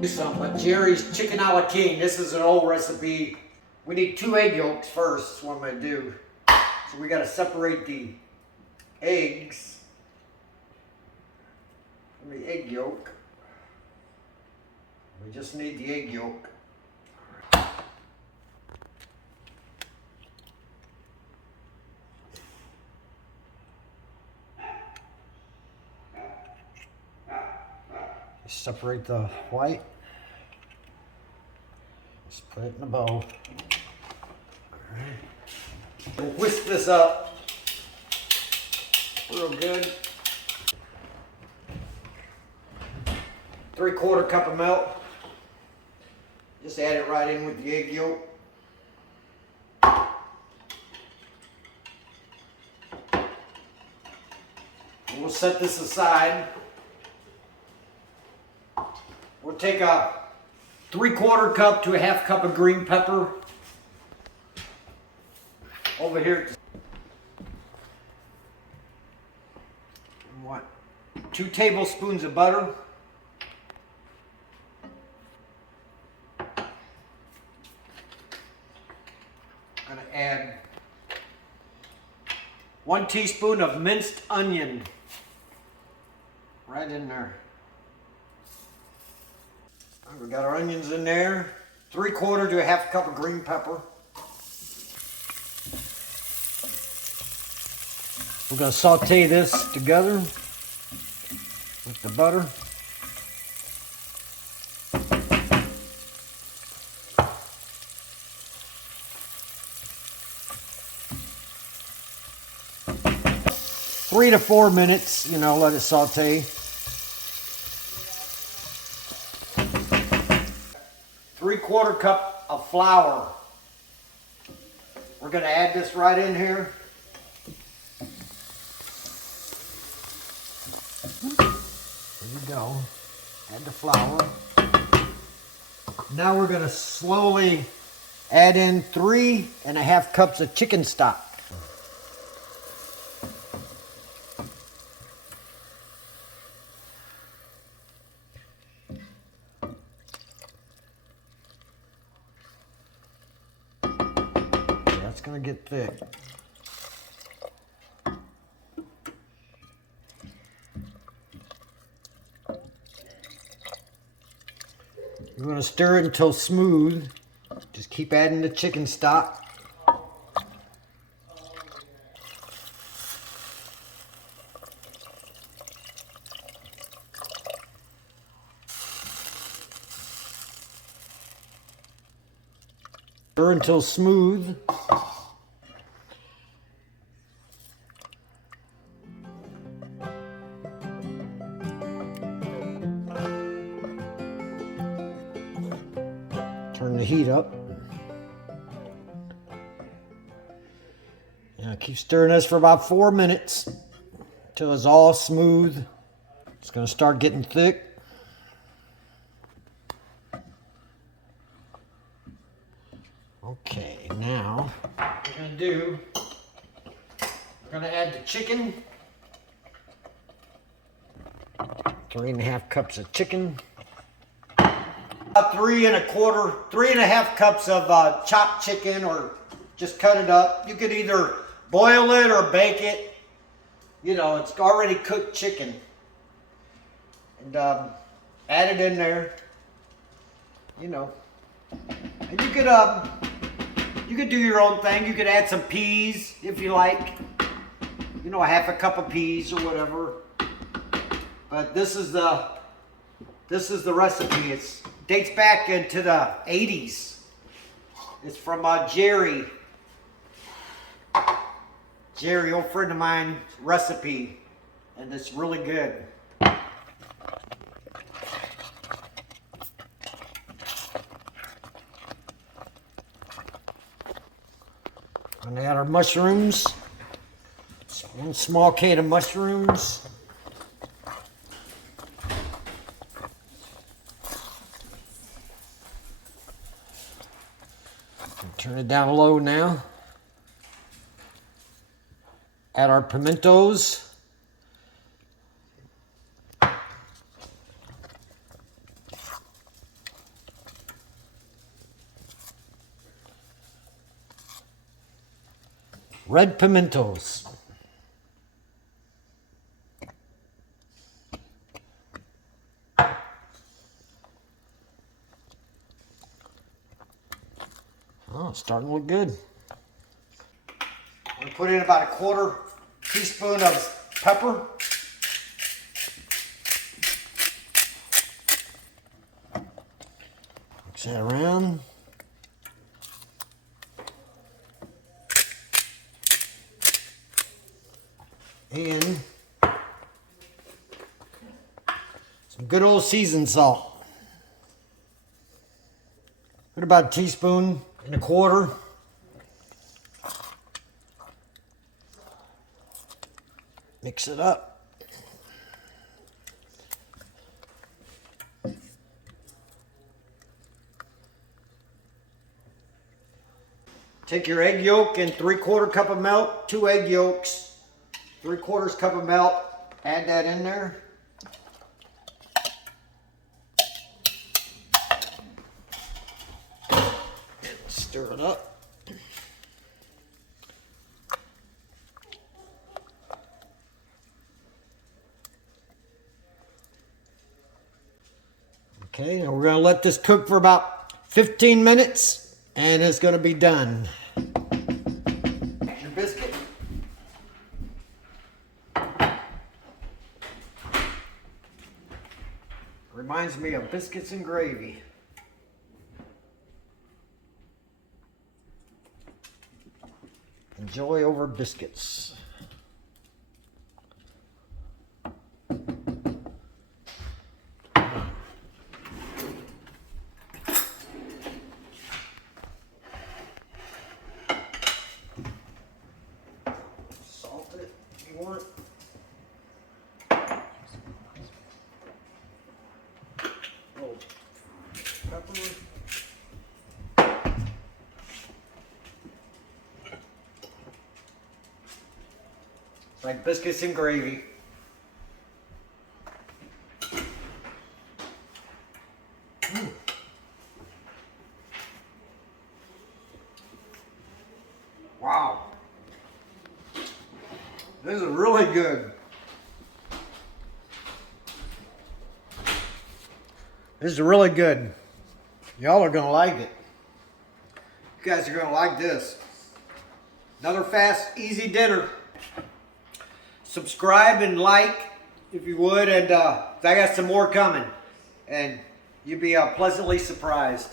Do some, but Jerry's chicken a la king. This is an old recipe. We need 2 egg yolks first. That's what I'm gonna do. So we gotta separate the eggs from the egg yolk. We just need the egg yolk. Separate the white. Just put it in a bowl. All right. We'll whisk this up real good. 3/4 cup of milk. Just add it right in with the egg yolk. We'll set this aside. We'll take a 3/4 cup to a 1/2 cup of green pepper over here. What? 2 tablespoons of butter. I'm gonna add 1 teaspoon of minced onion right in there. We got our onions in there. 3/4 to a 1/2 cup of green pepper. We're going to saute this together with the butter. Three to 4 minutes, you know, let it saute. 3/4 cup of flour. We're going to add this right in here. There you go. Add the flour. Now we're going to slowly add in 3.5 cups of chicken stock. It's going to get thick. You're going to stir it until smooth. Just keep adding the chicken stock. Stir until smooth. Turn the heat up. Now keep stirring this for about 4 minutes until it's all smooth. It's going to start getting thick. Okay, now what we're going to do, we're going to add the chicken. 3.5 cups of chicken. About 3.5 cups of chopped chicken, or just cut it up. You could either boil it or bake it. You know, it's already cooked chicken. And add it in there. You know, and you could do your own thing. You could add some peas if you like. You know, 1/2 cup of peas or whatever. But this is the recipe. It dates back into the 80s. It's from Jerry. Jerry, old friend of mine, recipe. And it's really good. I'm gonna add our mushrooms. 1 small can of mushrooms. Turn it down low now. Add our pimentos. red pimentos. Oh, it's starting to look good. I'm going to put in about a 1/4 teaspoon of pepper. Mix that around. And some good old seasoned salt. Put about a 1.25 teaspoons. Mix it up. Take your egg yolk and 3/4 cup of milk, 2 egg yolks, 3/4 cup of milk, add that in there. And stir it up. Okay, and we're going to let this cook for about 15 minutes and it's going to be done. Your biscuit. Reminds me of biscuits and gravy. Enjoy over biscuits. Salt it if you want. Oh, pepper. It's like biscuits and gravy. Wow. This is really good. This is really good. Y'all are gonna like it. You guys are gonna like this. Another fast, easy dinner. Subscribe and like if you would, and I got some more coming. And you'd be pleasantly surprised.